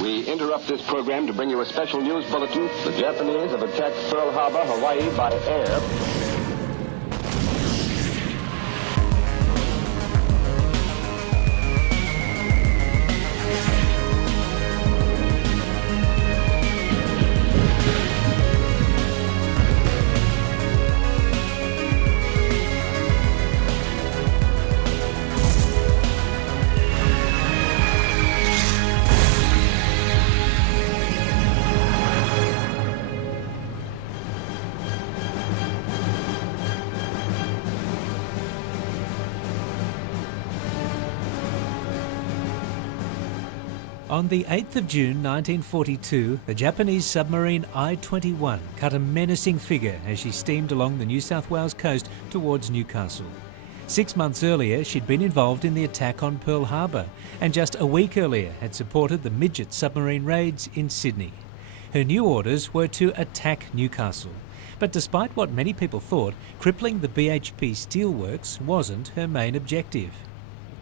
We interrupt this program to bring you a special news bulletin. The Japanese have attacked Pearl Harbor, Hawaii by air. On the 8th of June 1942, the Japanese submarine I-21 cut a menacing figure as she steamed along the New South Wales coast towards Newcastle. 6 months earlier, she'd been involved in the attack on Pearl Harbor, and just a week earlier had supported the midget submarine raids in Sydney. Her new orders were to attack Newcastle. But despite what many people thought, crippling the BHP steelworks wasn't her main objective.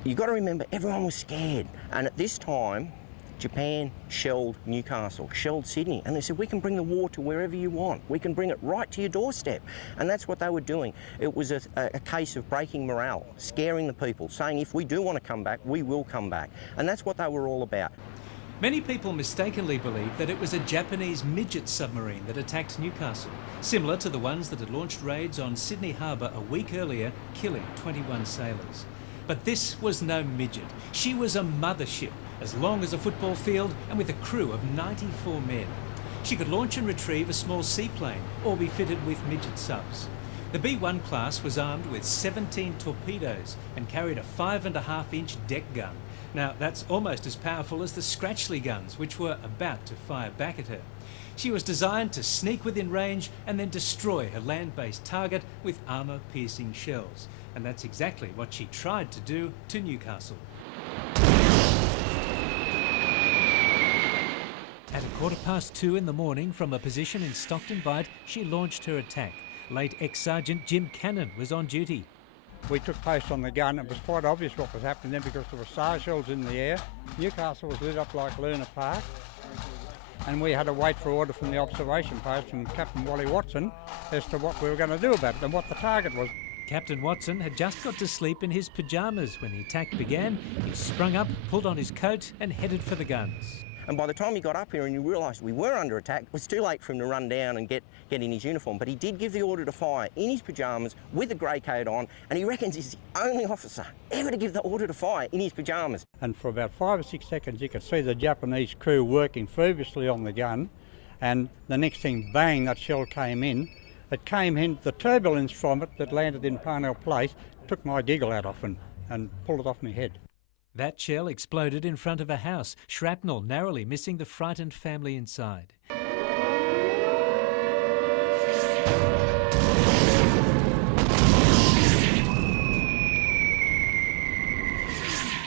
You've got to remember, everyone was scared, and at this time, Japan shelled Newcastle, shelled Sydney, and they said, we can bring the war to wherever you want. We can bring it right to your doorstep. And that's what they were doing. It was a case of breaking morale, scaring the people, saying if we do want to come back, we will come back. And that's what they were all about. Many people mistakenly believed that it was a Japanese midget submarine that attacked Newcastle, similar to the ones that had launched raids on Sydney Harbour a week earlier, killing 21 sailors. But this was no midget. She was a mothership, as long as a football field and with a crew of 94 men. She could launch and retrieve a small seaplane or be fitted with midget subs. The B-1 class was armed with 17 torpedoes and carried a 5.5-inch deck gun. Now, that's almost as powerful as the Scratchley guns, which were about to fire back at her. She was designed to sneak within range and then destroy her land-based target with armour-piercing shells. And that's exactly what she tried to do to Newcastle. At 2:15 in the morning, from a position in Stockton Bight, she launched her attack. Late ex-sergeant Jim Cannon was on duty. We took post on the gun. It was quite obvious what was happening then because there were SAR shells in the air. Newcastle was lit up like Luna Park, and we had to wait for order from the observation post from Captain Wally Watson as to what we were going to do about it and what the target was. Captain Watson had just got to sleep in his pyjamas when the attack began. He sprung up, pulled on his coat and headed for the guns. And by the time he got up here and you realised we were under attack, it was too late for him to run down and get in his uniform. But he did give the order to fire in his pyjamas with a grey coat on, and he reckons he's the only officer ever to give the order to fire in his pyjamas. And for about 5 or 6 seconds you could see the Japanese crew working feverishly on the gun, and the next thing, bang, that shell came in. It came in, the turbulence from it that landed in Parnell Place took my giggle out off and pulled it off my head. That shell exploded in front of a house, shrapnel narrowly missing the frightened family inside.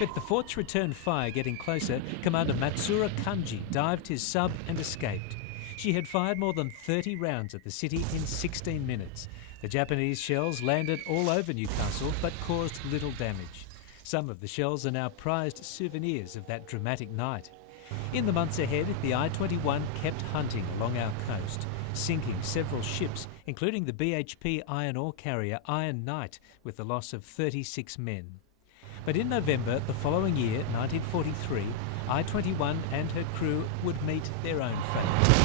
With the fort's return fire getting closer, Commander Matsura Kanji dived his sub and escaped. She had fired more than 30 rounds at the city in 16 minutes. The Japanese shells landed all over Newcastle but caused little damage. Some of the shells are now prized souvenirs of that dramatic night. In the months ahead, the I-21 kept hunting along our coast, sinking several ships, including the BHP iron ore carrier Iron Knight, with the loss of 36 men. But in November the following year, 1943, I-21 and her crew would meet their own fate.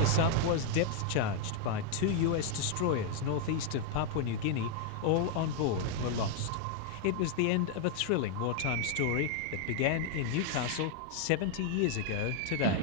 The sub was depth-charged by 2 US destroyers northeast of Papua New Guinea. All on board were lost. It was the end of a thrilling wartime story that began in Newcastle 70 years ago today.